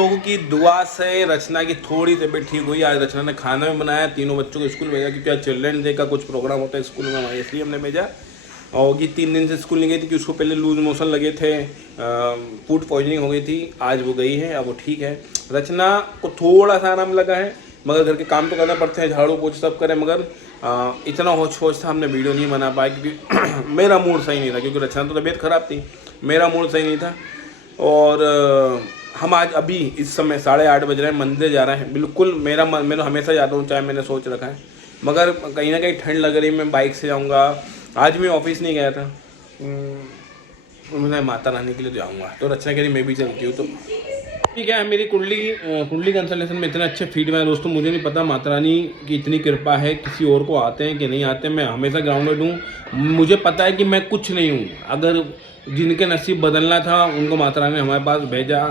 लोगों की दुआ से रचना की थोड़ी तबीयत ठीक हुई। आज रचना ने खाना भी बनाया, तीनों बच्चों को स्कूल भेजा क्योंकि आज चिल्ड्रन डे का कुछ प्रोग्राम होता है स्कूल में, इसलिए हमने भेजा। और कि 3 दिन से स्कूल नहीं गई थी कि उसको पहले लूज मोशन लगे थे, फूड पॉइजनिंग हो गई थी। आज वो गई है, अब वो ठीक है। रचना को थोड़ा सा आराम लगा है, मगर घर के काम तो करना पड़ते हैं, झाड़ू पोछ सब करें, मगर इतना होश था हमने वीडियो नहीं बना पाए क्योंकि मेरा मूड सही नहीं था, क्योंकि रचना तो तबीयत ख़राब थी, मेरा मूड सही नहीं था। और हम आज अभी इस समय 8:30 बज रहे हैं, मंदिर जा रहे हैं। बिल्कुल मैं तो हमेशा जाता हूँ, चाहे मैंने सोच रखा है, मगर कहीं ना कहीं ठंड लग रही, मैं बाइक से जाऊँगा। आज मैं ऑफिस नहीं गया था, मैं माता रानी के लिए जाऊँगा, तो रचना कह रही मैं भी चलती हूँ। तो ठीक है, मेरी कुंडली कंसल्टेशन में इतने अच्छे फीडबैक दोस्तों, मुझे नहीं पता माता रानी की इतनी कृपा है किसी और को आते हैं कि नहीं आते। मैं हमेशा ग्राउंडेड हूँ, मुझे पता है कि मैं कुछ नहीं हूँ। अगर जिनके नसीब बदलना था उनको माता रानी ने हमारे पास भेजा।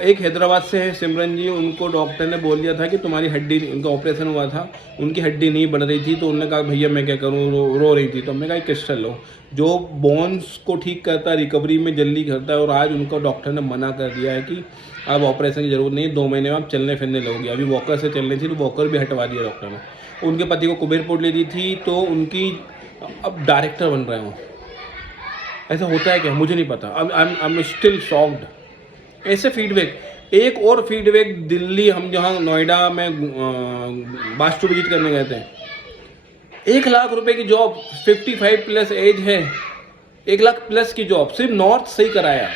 एक हैदराबाद से है सिमरन जी, उनको डॉक्टर ने बोल दिया था कि तुम्हारी हड्डी, उनका ऑपरेशन हुआ था, उनकी हड्डी नहीं बढ़ रही थी, तो उन्होंने कहा भैया मैं क्या करूँ, रो रही थी, तो हमने कहा क्रिस्टल लो जो बोन्स को ठीक करता है, रिकवरी में जल्दी करता है। और आज उनको डॉक्टर ने मना कर दिया है कि अब ऑपरेशन की ज़रूरत नहीं, 2 महीने में आप चलने फिरने लगोगे। अभी वॉकर से चलनी थी तो वॉकर भी हटवा दिया डॉक्टर ने। उनके पति को कुबेरपुर ले दी थी, तो उनकी अब डायरेक्टर बन रहे हो। ऐसा होता है क्या, मुझे नहीं पता। अब आई एम स्टिल शॉक्ड। ऐसे फीडबैक, एक और फीडबैक, दिल्ली हम जहाँ नोएडा में वास्तु विजिट करने गए थे, 1 लाख रुपए की जॉब, 55 प्लस एज है, 1 लाख प्लस की जॉब, सिर्फ नॉर्थ सही कराया।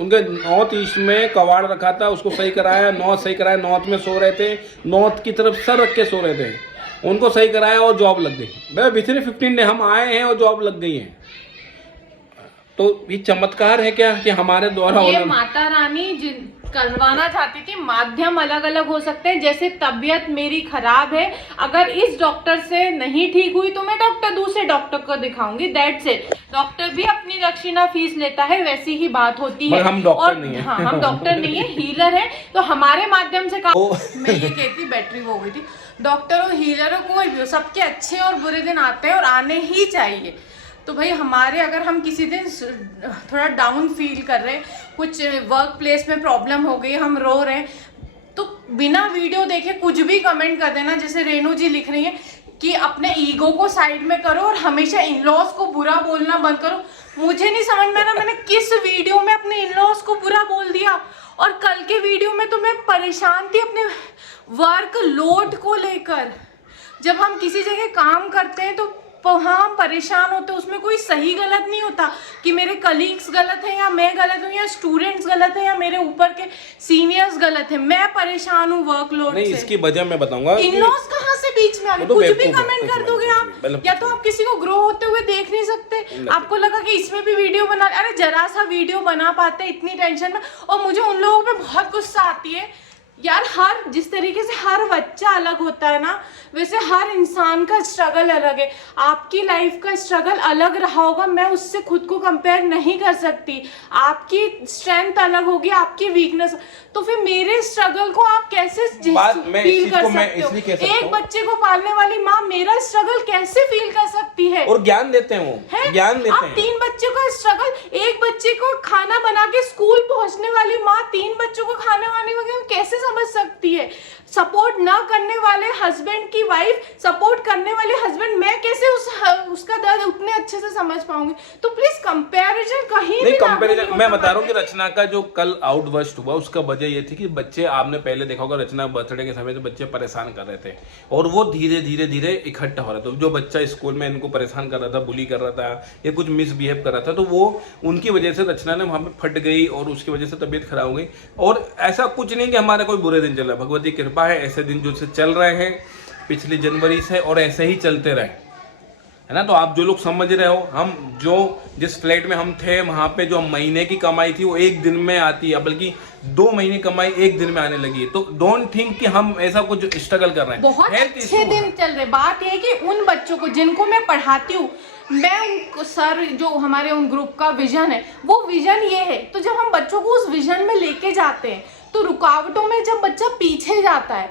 उनके नॉर्थ ईस्ट में कबाड़ रखा था, उसको सही कराया, नॉर्थ सही कराया, नॉर्थ में सो रहे थे, नॉर्थ की तरफ सर रख के सो रहे थे, उनको सही कराया और जॉब लग गई। भाई विथिन 15 डे हम आए हैं और जॉब लग गई है। तो ये चमत्कार है क्या कि हमारे द्वारा ये माता रानी करवाना चाहती थी। माध्यम अलग अलग हो सकते हैं, जैसे तबीयत मेरी खराब है, अगर इस डॉक्टर से नहीं ठीक हुई तो मैं दूसरे डॉक्टर को दिखाऊंगी, दैट्स इट। डॉक्टर भी अपनी दक्षिणा फीस लेता है, वैसी ही बात होती है। हम डॉक्टर नहीं है। हाँ, हम डॉक्टर नहीं है, हीलर है, तो हमारे माध्यम से मैं ये कहती, बैटरी हो गई थी। डॉक्टर हो, हीलर हो, कोई भी हो, सबके अच्छे और बुरे दिन आते हैं और आने ही चाहिए। तो भाई हमारे, अगर हम किसी दिन थोड़ा डाउन फील कर रहे हैं, कुछ वर्क प्लेस में प्रॉब्लम हो गई, हम रो रहे हैं, तो बिना वीडियो देखे कुछ भी कमेंट कर देना। जैसे रेनू जी लिख रही है कि अपने ईगो को साइड में करो और हमेशा इन लॉज को बुरा बोलना बंद करो। मुझे नहीं समझ में आ रहा मैंने किस वीडियो में अपने इन लॉज को बुरा बोल दिया। और कल के वीडियो में तो मैं परेशान थी अपने वर्क लोड को लेकर। जब हम किसी जगह काम करते हैं तो हाँ हम परेशान होते हैं, उसमें कोई सही गलत नहीं होता कि मेरे कलीग्स गलत हैं या मैं गलत हूँ या स्टूडेंट्स गलत हैं या मेरे ऊपर के सीनियर्स गलत हैं। मैं परेशान हूँ वर्कलोड से। इसकी वजह मैं बताऊंगा। इन-लॉज कहाँ से बीच में आ गए? कुछ भी कमेंट कर दोगे आप, या तो आप किसी को ग्रो होते हुए देख नहीं सकते। आपको लगा कि इसमें भी वीडियो बना, अरे जरा सा वीडियो बना पाते इतनी टेंशन में। और मुझे उन लोगों पे बहुत गुस्सा आती है यार। हर जिस तरीके से हर बच्चा अलग होता है ना, वैसे हर इंसान का स्ट्रगल अलग है। आपकी लाइफ का स्ट्रगल अलग रहा होगा, मैं उससे खुद को कंपेयर नहीं कर सकती। आपकी स्ट्रेंथ अलग होगी, आपकी वीकनेस, तो फिर मेरे स्ट्रगल को आप कैसे फील कर सकते हो? एक बच्चे को पालने वाली माँ मेरा स्ट्रगल कैसे फील कर सकती है? और ज्ञान देते हैं वो, ज्ञान देते हैं। 3 बच्चों का स्ट्रगल, एक बच्चे को खाना बना के स्कूल पहुंचने वाली माँ 3 बच्चों को खाने वाने वगैरह कैसे समझ सकती है? सपोर्ट ना करने वाले हस्बैंड की वाइफ, सपोर्ट करने वाले हस्बैंड, मैं कैसे उसका दर्द उतने अच्छे से समझ पाऊंगी? तो प्लीज कंपैरिजन कहीं नहीं, कंपैरिजन मैं बता रहा हूँ कि रचना का जो कल आउटबर्स्ट हुआ उसका वजह ये थी कि बच्चे, आपने पहले देखा होगा रचना बर्थडे के समय तो बच्चे परेशान कर रहे थे और वो धीरे धीरे धीरे इकट्ठा हो रहा था। जो बच्चा स्कूल में इनको परेशान कर रहा था, बुली कर रहा था या कुछ मिसबिहेव कर रहा था, तो वो उनकी वजह से रचना ने वहाँ पे फट गई और उसकी वजह से तबीयत खराब हो गई। और ऐसा कुछ नहीं कि हमारा कोई बुरे दिन चल रहा है, भगवती कृपा है, ऐसे दिन जो से चल रहे हैं पिछली जनवरी से और ऐसे ही चलते रहे, है ना। तो आप जो लोग समझ रहे हो, हम जो जिस फ्लैट में हम थे वहां पे जो महीने की कमाई थी वो 1 दिन में आती है, बल्कि 2 महीने कमाई 1 दिन में आने लगी है। तो डोंट थिंक कि हम ऐसा कुछ स्ट्रगल कर रहे हैं। बहुत अच्छे दिन चल रहे। बात यह है कि उन बच्चों को जिनको मैं पढ़ाती हूँ, मैं उनको सर जो हमारे उन ग्रुप का विजन है, वो विजन ये है। तो जब हम बच्चों को उस विजन में लेके जाते हैं तो रुकावटों में जब बच्चा पीछे जाता है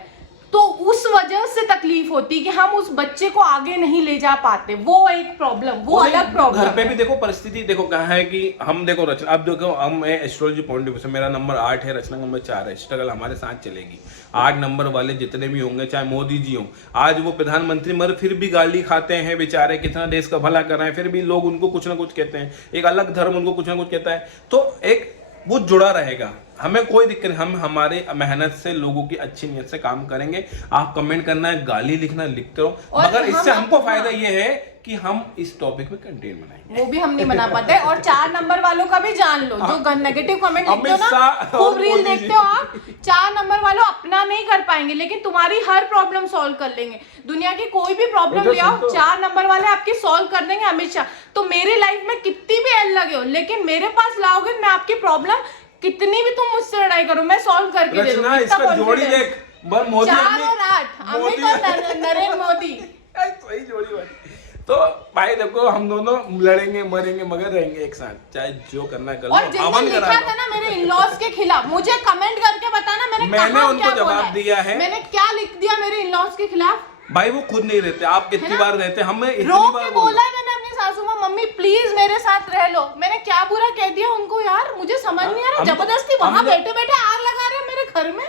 तो उस वजह से तकलीफ होती कि हम उस बच्चे को आगे नहीं ले जा पाते, वो एक प्रॉब्लम, वो अलग प्रॉब्लम। घर पे भी देखो परिस्थिति देखो कहाँ है कि हम देखो रचना, अब देखो हम एस्ट्रोलॉजी पॉइंट ऑफ व्यू से मेरा नंबर 8 है, रचना नंबर 4 है, स्ट्रगल हमारे साथ चलेगी। 8 नंबर वाले जितने भी होंगे, चाहे मोदी जी हों, आज वो प्रधानमंत्री मगर फिर भी गाली खाते हैं बेचारे, कितना देश का भला कर रहे हैं, फिर भी लोग उनको कुछ ना कुछ कहते हैं, एक अलग धर्म उनको कुछ ना कुछ कहता है, तो एक वो जुड़ा रहेगा, हमें कोई दिक्कत नहीं, हम हमारे मेहनत से लोगों की अच्छी नीयत से काम करेंगे। आप कमेंट करना है, गाली लिखना लिखते हो, मगर इससे हमको फायदा ये है कि हम इस टॉपिक में कंटेंट बनाएंगे, वो भी हम नहीं बना पाते। और 4 नंबर वालों का भी जान लो, जो नेगेटिव कमेंट लिखते हो ना, खूब रील देखते हो आप, 4 नंबर वालों अपना नहीं कर पाएंगे लेकिन तुम्हारी हर प्रॉब्लम सॉल्व कर लेंगे। दुनिया की कोई भी प्रॉब्लम ले आओ, 4 नंबर वाले आपकी सॉल्व कर देंगे हमेशा। तो मेरी लाइफ में कितनी भी एल लगे हो, लेकिन मेरे पास लाओगे, मैं आपकी प्रॉब्लम कितनी भी तुम मुझसे लड़ाई करो, मैं सॉल्व करके दे दूंगी। इसका जोड़ी देख, मोदी 4 और 8 अमित और नरेंद्र मोदी, सही जोड़ी वाली। तो भाई देखो, हम दोनों लड़ेंगे मरेंगे मगर रहेंगे एक साथ, चाहे जो करना कर लो। और जिसने लिखा था ना मेरे इन-लॉज के खिलाफ, मुझे कमेंट करके बताना मैंने उनको जवाब दिया है, मैंने क्या लिख दिया मेरे इन-लॉज के खिलाफ। भाई वो खुद नहीं रहते, आप कितनी बार रहते, हमें रो के बोला है मैंने अपनी सासू माँ, मम्मी प्लीज मेरे साथ रह लो। मैंने क्या बुरा कह दिया उनको यार, मुझे समझ नहीं आ रहा, जबरदस्ती वहां बैठे बैठे आग लगा रहे हैं मेरे घर में।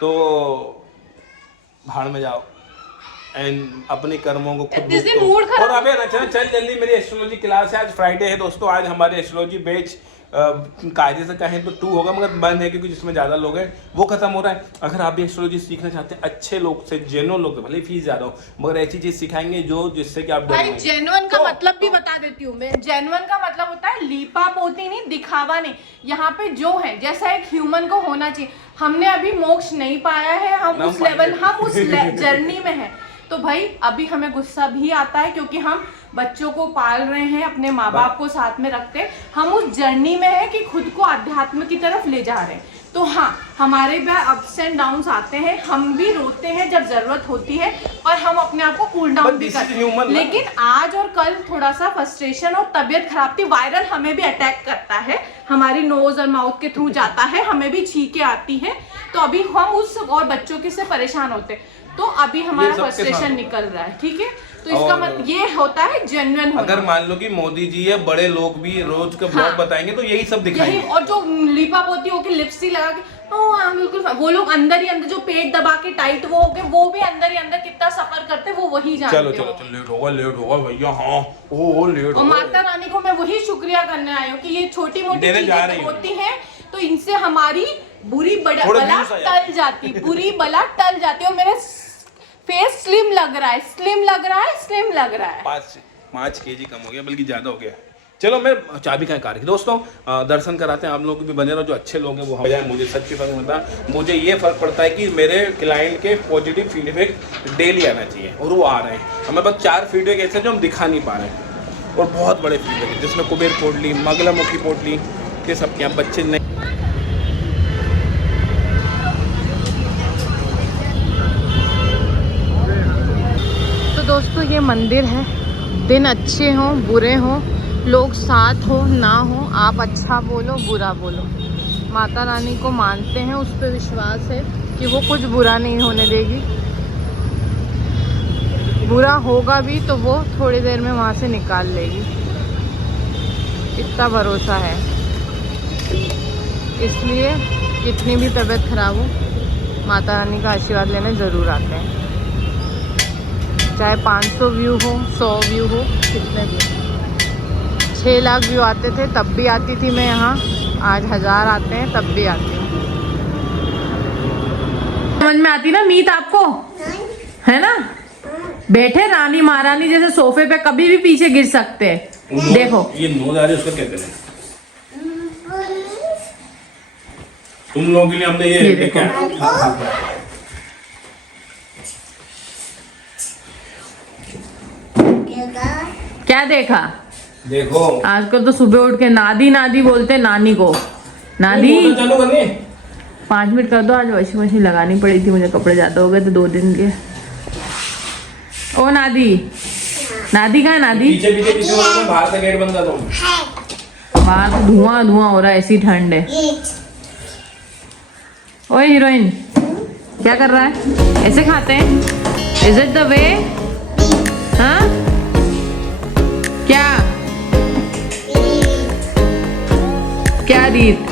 तो भाड़ में जाओ एंड अपने कर्मों को खुद जिस दिन मूड खराब। और अबे रचना चल जल्दी, मेरी एस्ट्रोलॉजी क्लास है, आज फ्राइडे है दोस्तों, आज हमारे एस्ट्रोलॉजी बैच कायदे से कहें तो 2 होगा, मगर बंद है क्योंकि जिसमें ज्यादा लोग हैं वो खत्म हो रहा है। अगर आप भी एस्ट्रोलॉजी सीखना चाहते हैं अच्छे लोग से, जेन्युइन लोग, भले फीस ज्यादा हो मगर ऐसी चीज सिखाएंगे जो जिससे कि आप भाई जेन्युइन का मतलब भी बता देती हूँ मैं। जेन्युइन का मतलब होता है लीपा पोती नहीं, दिखावा नहीं। यहाँ पे जो है जैसा एक ह्यूमन को होना चाहिए, हमने अभी मोक्ष नहीं पाया है, हम उस लेवल, हम उस जर्नी में है। तो भाई अभी हमें गुस्सा भी आता है क्योंकि हम बच्चों को पाल रहे हैं, अपने माँ बाप को साथ में रखते हैं, हम उस जर्नी में है कि खुद को अध्यात्म की तरफ ले जा रहे हैं। तो हाँ, हमारे भी अप्स एंड डाउन्स आते हैं, हम भी रोते हैं जब जरूरत होती है और हम अपने आप को कूल डाउन भी करते हैं। लेकिन आज और कल थोड़ा सा फ्रस्ट्रेशन और तबियत खराब थी, वायरल हमें भी अटैक करता है, हमारी नोज और माउथ के थ्रू जाता है, हमें भी छींके आती है, तो अभी हम उस और बच्चों के से परेशान होते हैं। तो अभी हमारा फ्रस्ट्रेशन निकल रहा है, ठीक है। तो इसका मतलब ये होता है जेन्युइन होना। अगर मान लो कि मोदी जी या बड़े लोग भी रोज का ब्लॉग बताएंगे तो यही सब दिखाएंगे। और जो लिपा पोती होके लिपस्टिक लगा के बिल्कुल, वो लोग अंदर ही अंदर जो पेट दबा के टाइट वो हो गए, वो भी अंदर ही अंदर कितना सफर करते वो वही जानते हैं। चलो लेट होगा भैया, हाँ ओ लेट और माता रानी को मैं वही शुक्रिया करने आई हूँ कि ये छोटी मोटी चीजें होती हैं तो इनसे हमारी बुरी बला टल जाती, बुरी बला टल जाती है। और मेरे फेस स्लिम लग रहा है, स्लिम लग रहा है, स्लिम लग रहा है। 5 kg कम हो गया, बल्कि ज्यादा हो गया। चलो मैं चाबी का कार दोस्तों दर्शन कराते हैं, आप लोग भी बने रहो, जो अच्छे लोग हैं वो हम। मुझे सच्ची फर्क पड़ता, मुझे ये फर्क पड़ता है कि मेरे क्लाइंट के पॉजिटिव फीडबैक डेली आना चाहिए और वो आ रहे हैं। हमें बस 4 फीडबैक ऐसे जो हम दिखा नहीं पा रहे हैं और बहुत बड़े फीडबैक है, जिसमें कुबेर पोटली, मंगलामुखी पोटली के सबके यहाँ बच्चे नहीं। तो दोस्तों ये मंदिर है, दिन अच्छे हों बुरे हों, लोग साथ हो ना हो, आप अच्छा बोलो बुरा बोलो, माता रानी को मानते हैं, उस पर विश्वास है कि वो कुछ बुरा नहीं होने देगी। बुरा होगा भी तो वो थोड़ी देर में वहाँ से निकाल लेगी, इतना भरोसा है। इसलिए कितनी भी तबीयत खराब हो, माता रानी का आशीर्वाद लेने ज़रूर आते हैं, चाहे 500 व्यू हो, 100 व्यू हो, कितने भी। 6 लाख व्यू आते थे तब भी आती थी मैं यहाँ, आज 1000 आते हैं तब भी आती हूँ। समझ में आती ना मीत आपको, है ना? बैठे रानी महारानी जैसे सोफे पे, कभी भी पीछे गिर सकते हैं। देखो ये नोज आ रही है, उसको क्या करें? तुम लोगों के लिए हमने ये क्या देखा? देखो आजकल तो सुबह उठ के नादी नादी बोलते नानी को, नादी। 5 मिनट कर दो, आज वॉशिंग मशीन लगानी पड़ी थी मुझे, कपड़े ज्यादा हो गए थे 2 दिन के। ओ नादी, नादी कहाँ है? नादी पीछे पीछे बाहर से गेट बंद कर दो। बाहर तो धुआं हो रहा है, ऐसी ठंड है। ओए हीरोइन, क्या कर रहा है? ऐसे खाते हैं? Is it the way? हाँ क्या क्या रीत?